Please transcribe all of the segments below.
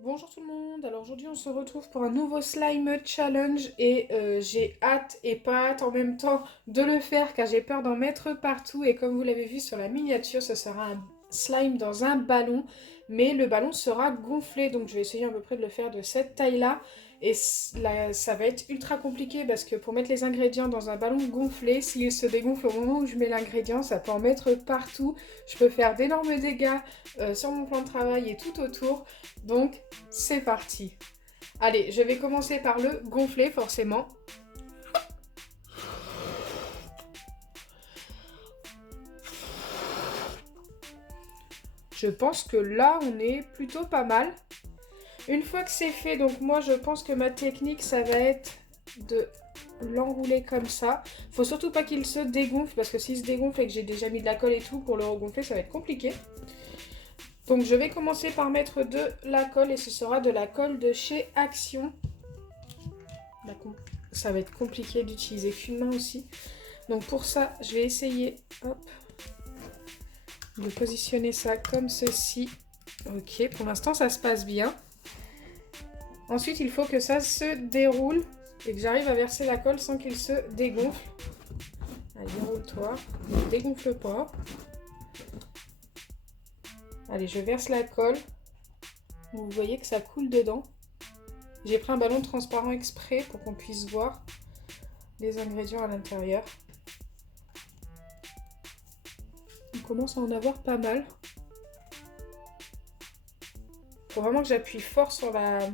Bonjour tout le monde, alors aujourd'hui on se retrouve pour un nouveau slime challenge et j'ai hâte et pas hâte en même temps de le faire car j'ai peur d'en mettre partout et comme vous l'avez vu sur la miniature ce sera un slime dans un ballon mais le ballon sera gonflé donc je vais essayer à peu près de le faire de cette taille là et là, ça va être ultra compliqué parce que pour mettre les ingrédients dans un ballon gonflé, s'il se dégonfle au moment où je mets l'ingrédient ça peut en mettre partout, je peux faire d'énormes dégâts sur mon plan de travail et tout autour. Donc, c'est parti. Allez, je vais commencer par le gonfler, forcément. Je pense que là, on est plutôt pas mal. Une fois que c'est fait, donc moi, je pense que ma technique, ça va être de l'enrouler comme ça. Faut surtout pas qu'il se dégonfle, parce que s'il se dégonfle et que j'ai déjà mis de la colle et tout, pour le regonfler, ça va être compliqué. Donc je vais commencer par mettre de la colle et ce sera de la colle de chez Action. Ça va être compliqué d'utiliser qu'une main aussi. Donc pour ça, je vais essayer de positionner ça comme ceci. Ok, pour l'instant ça se passe bien. Ensuite, il faut que ça se déroule et que j'arrive à verser la colle sans qu'il se dégonfle. Allez, déroule-toi. Ne dégonfle pas. Allez, je verse la colle. Vous voyez que ça coule dedans. J'ai pris un ballon transparent exprès pour qu'on puisse voir les ingrédients à l'intérieur. On commence à en avoir pas mal. Faut vraiment que j'appuie fort sur la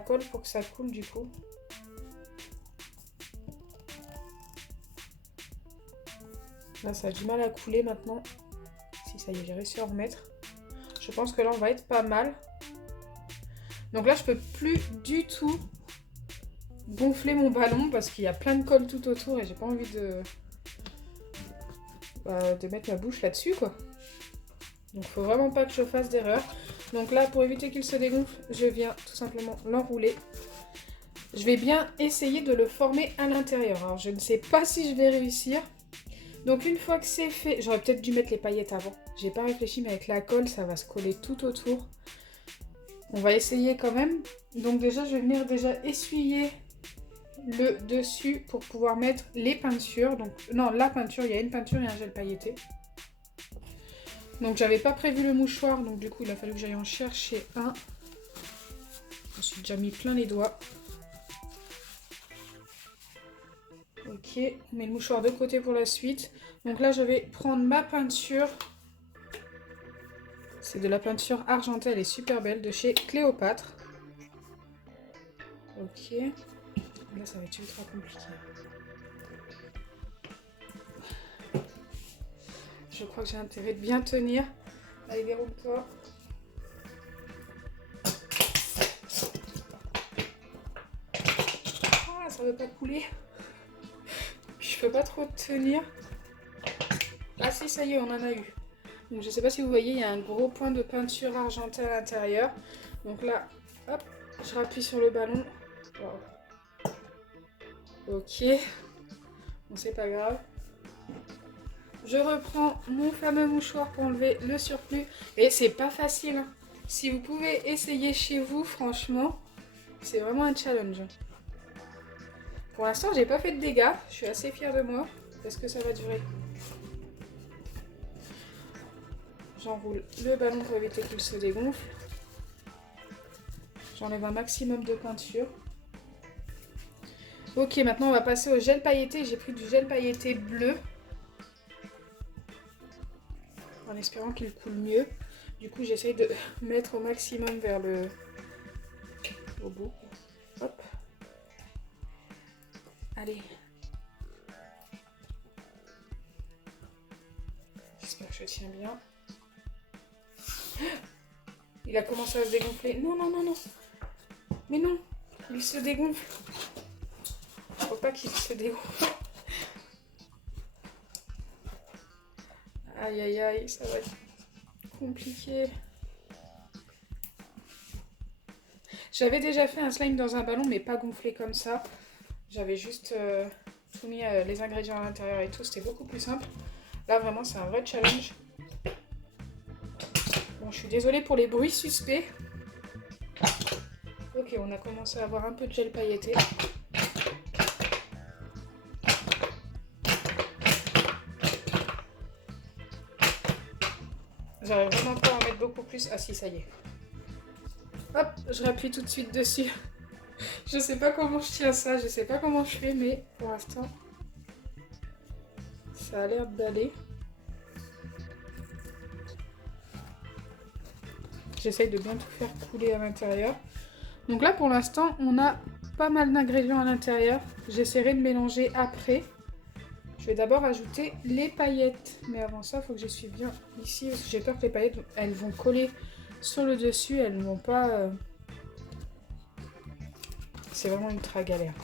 colle pour que ça coule du coup. Là, ça a du mal à couler maintenant. Si, ça y est, j'ai réussi à en remettre. Je pense que là, on va être pas mal. Donc là, je peux plus du tout gonfler mon ballon parce qu'il y a plein de colle tout autour et j'ai pas envie de mettre ma bouche là-dessus, quoi. Donc, faut vraiment pas que je fasse d'erreur. Donc là, pour éviter qu'il se dégonfle, je viens tout simplement l'enrouler. Je vais bien essayer de le former à l'intérieur. Alors, je ne sais pas si je vais réussir. Donc une fois que c'est fait, j'aurais peut-être dû mettre les paillettes avant. J'ai pas réfléchi, mais avec la colle, ça va se coller tout autour. On va essayer quand même. Donc déjà, je vais venir essuyer le dessus pour pouvoir mettre les peintures. Donc non, la peinture, il y a une peinture et un gel pailleté. Donc j'avais pas prévu le mouchoir, donc du coup, il a fallu que j'aille en chercher un. Je me suis déjà mis plein les doigts. Ok, on met le mouchoir de côté pour la suite. Donc là, je vais prendre ma peinture. C'est de la peinture argentée, elle est super belle, de chez Cléopâtre. Ok. Là, ça va être ultra compliqué. Je crois que j'ai intérêt de bien tenir. Allez, déroule-toi. Ah, ça veut pas couler. Je peux pas trop tenir. Ah si, ça y est, on en a eu. Donc je sais pas si vous voyez, il y a un gros point de peinture argentée à l'intérieur. Donc là, hop, je rappuie sur le ballon. Wow. Ok. Bon, c'est pas grave. Je reprends mon fameux mouchoir pour enlever le surplus. Et c'est pas facile, hein. Si vous pouvez essayer chez vous, franchement, c'est vraiment un challenge. Pour l'instant, j'ai pas fait de dégâts. Je suis assez fière de moi. Est-ce que ça va durer? J'enroule le ballon pour éviter qu'il se dégonfle. J'enlève un maximum de peinture. Ok, maintenant on va passer au gel pailleté. J'ai pris du gel pailleté bleu. En espérant qu'il coule mieux. Du coup, j'essaye de mettre au maximum vers au bout. Hop. Allez. J'espère que je tiens bien. Il a commencé à se dégonfler. Non, non, non, non. Mais non, il se dégonfle. Faut pas qu'il se dégonfle. Aïe, aïe, aïe, ça va être compliqué. J'avais déjà fait un slime dans un ballon, mais pas gonflé comme ça. J'avais juste tout mis les ingrédients à l'intérieur et tout. C'était beaucoup plus simple. Là, vraiment, c'est un vrai challenge. Bon, je suis désolée pour les bruits suspects. Ok, on a commencé à avoir un peu de gel pailleté. J'arrive vraiment pas à en mettre beaucoup plus. Ah si, ça y est. Hop, je rappuie tout de suite dessus. Je sais pas comment je tiens ça, je sais pas comment je fais, mais pour l'instant, ça a l'air d'aller. J'essaye de bien tout faire couler à l'intérieur. Donc là, pour l'instant, on a pas mal d'ingrédients à l'intérieur. J'essaierai de mélanger après. Je vais d'abord ajouter les paillettes. Mais avant ça, il faut que j'essuie bien ici. Parce que j'ai peur que les paillettes, elles vont coller sur le dessus. Elles ne vont pas... C'est vraiment ultra galère.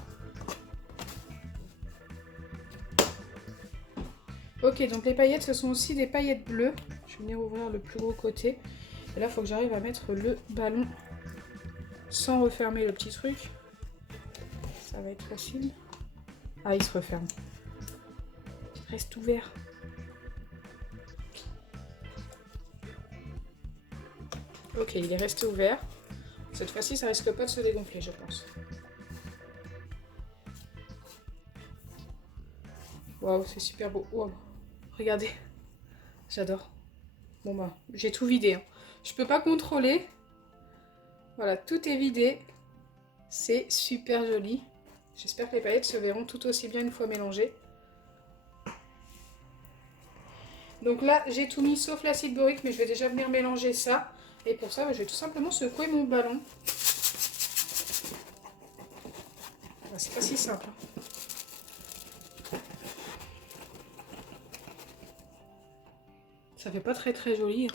Ok, donc les paillettes, ce sont aussi des paillettes bleues. Je vais venir ouvrir le plus gros côté. Et là, il faut que j'arrive à mettre le ballon sans refermer le petit truc. Ça va être facile. Ah, il se referme. Reste ouvert. Ok, il est resté ouvert. Cette fois-ci, ça risque pas de se dégonfler, je pense. Waouh, c'est super beau. Wow. Regardez. J'adore. Bon bah, j'ai tout vidé. Hein. Je peux pas contrôler. Voilà, tout est vidé. C'est super joli. J'espère que les paillettes se verront tout aussi bien une fois mélangées. Donc là, j'ai tout mis sauf l'acide borique, mais je vais déjà venir mélanger ça. Et pour ça, je vais tout simplement secouer mon ballon. C'est pas si simple. Ça fait pas très joli.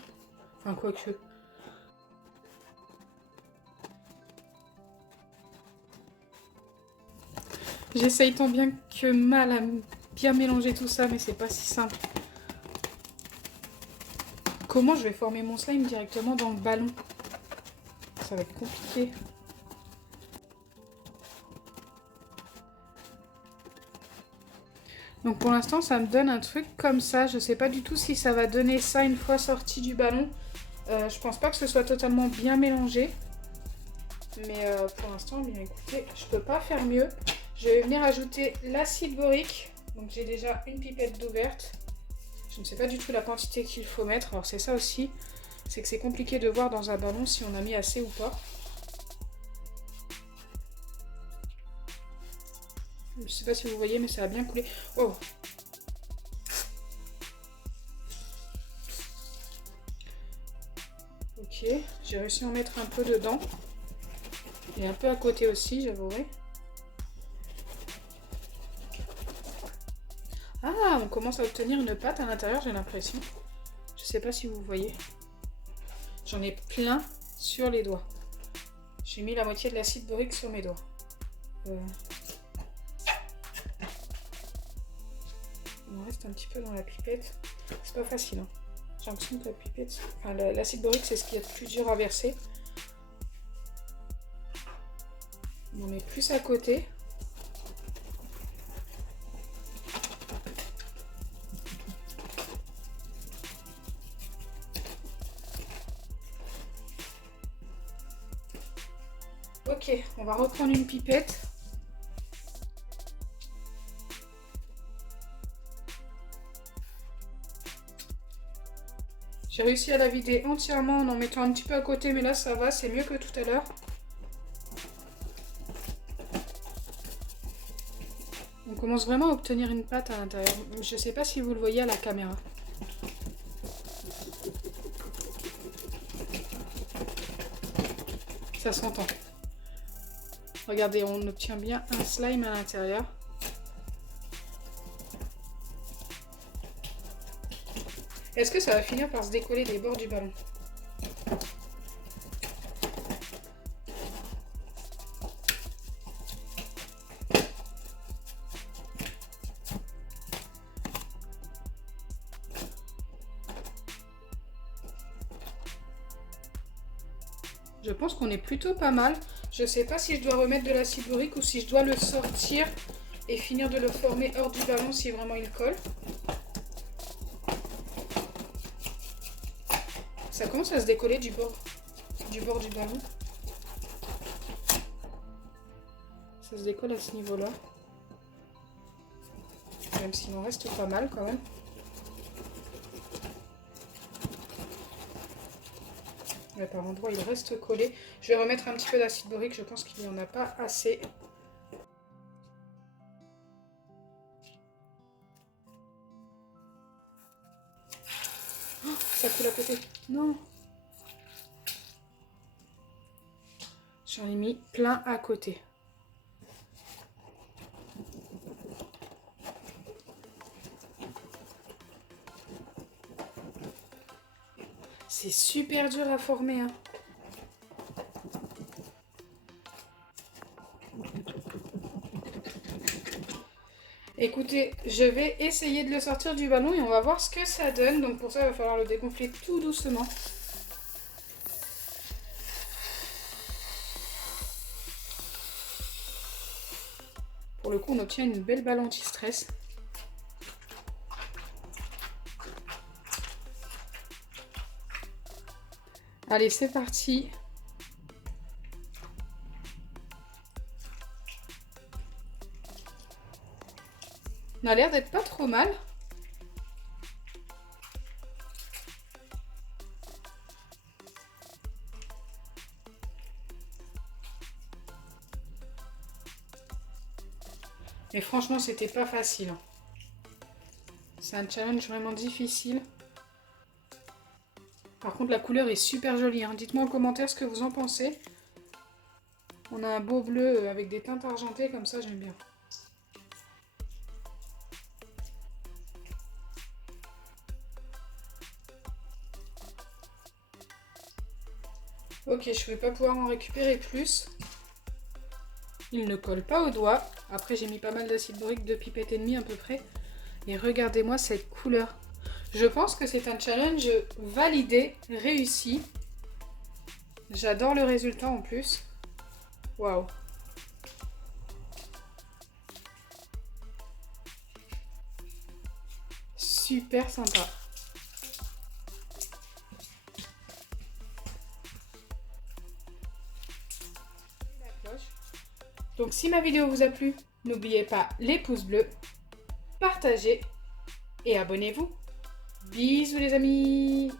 Enfin, quoique. J'essaye tant bien que mal à bien mélanger tout ça, mais c'est pas si simple. Comment je vais former mon slime directement dans le ballon? Ça va être compliqué. Donc pour l'instant, ça me donne un truc comme ça. Je sais pas du tout si ça va donner ça une fois sorti du ballon. Je pense pas que ce soit totalement bien mélangé. Mais pour l'instant, bien écoutez, je peux pas faire mieux. Je vais venir ajouter l'acide borique. Donc j'ai déjà une pipette d'eau verte. Je ne sais pas du tout la quantité qu'il faut mettre. Alors c'est ça aussi, c'est que c'est compliqué de voir dans un ballon si on a mis assez ou pas. Je ne sais pas si vous voyez, mais ça a bien coulé. Oh! Ok, j'ai réussi à en mettre un peu dedans. Et un peu à côté aussi, j'avouerai. Ah, on commence à obtenir une pâte à l'intérieur, j'ai l'impression. Je sais pas si vous voyez. J'en ai plein sur les doigts. J'ai mis la moitié de l'acide borique sur mes doigts. Il me reste un petit peu dans la pipette. C'est pas facile. Hein. J'ai l'impression que la pipette... Enfin, l'acide borique, c'est ce qui est le plus dur à verser. On en met plus à côté. Ok, on va reprendre une pipette. J'ai réussi à la vider entièrement en mettant un petit peu à côté, mais là ça va, c'est mieux que tout à l'heure. On commence vraiment à obtenir une pâte à l'intérieur. Je ne sais pas si vous le voyez à la caméra. Ça s'entend. Regardez, on obtient bien un slime à l'intérieur. Est-ce que ça va finir par se décoller des bords du ballon? Je pense qu'on est plutôt pas mal. Je sais pas si je dois remettre de l'acide borique ou si je dois le sortir et finir de le former hors du ballon si vraiment il colle. Ça commence à se décoller du bord du ballon. Ça se décolle à ce niveau-là. Même s'il en reste pas mal quand même. Là, par endroit, il reste collé. Je vais remettre un petit peu d'acide borique. Je pense qu'il n'y en a pas assez. Oh, ça coule à côté. Non. J'en ai mis plein à côté. C'est super dur à former, hein. Écoutez, je vais essayer de le sortir du ballon et on va voir ce que ça donne. Donc pour ça, il va falloir le dégonfler tout doucement. Pour le coup, on obtient une belle balle anti-stress. Allez, c'est parti. On a l'air d'être pas trop mal. Mais franchement, c'était pas facile. C'est un challenge vraiment difficile. Par contre, la couleur est super jolie, hein. Dites-moi en commentaire ce que vous en pensez. On a un beau bleu avec des teintes argentées, comme ça, j'aime bien. Ok, je ne vais pas pouvoir en récupérer plus. Il ne colle pas au doigt. Après, j'ai mis pas mal d'acide borique, 2 pipettes et demie à peu près. Et regardez-moi cette couleur. Je pense que c'est un challenge validé, réussi. J'adore le résultat en plus. Waouh. Super sympa. Donc si ma vidéo vous a plu, n'oubliez pas les pouces bleus, partagez et abonnez-vous. Bisous les amis!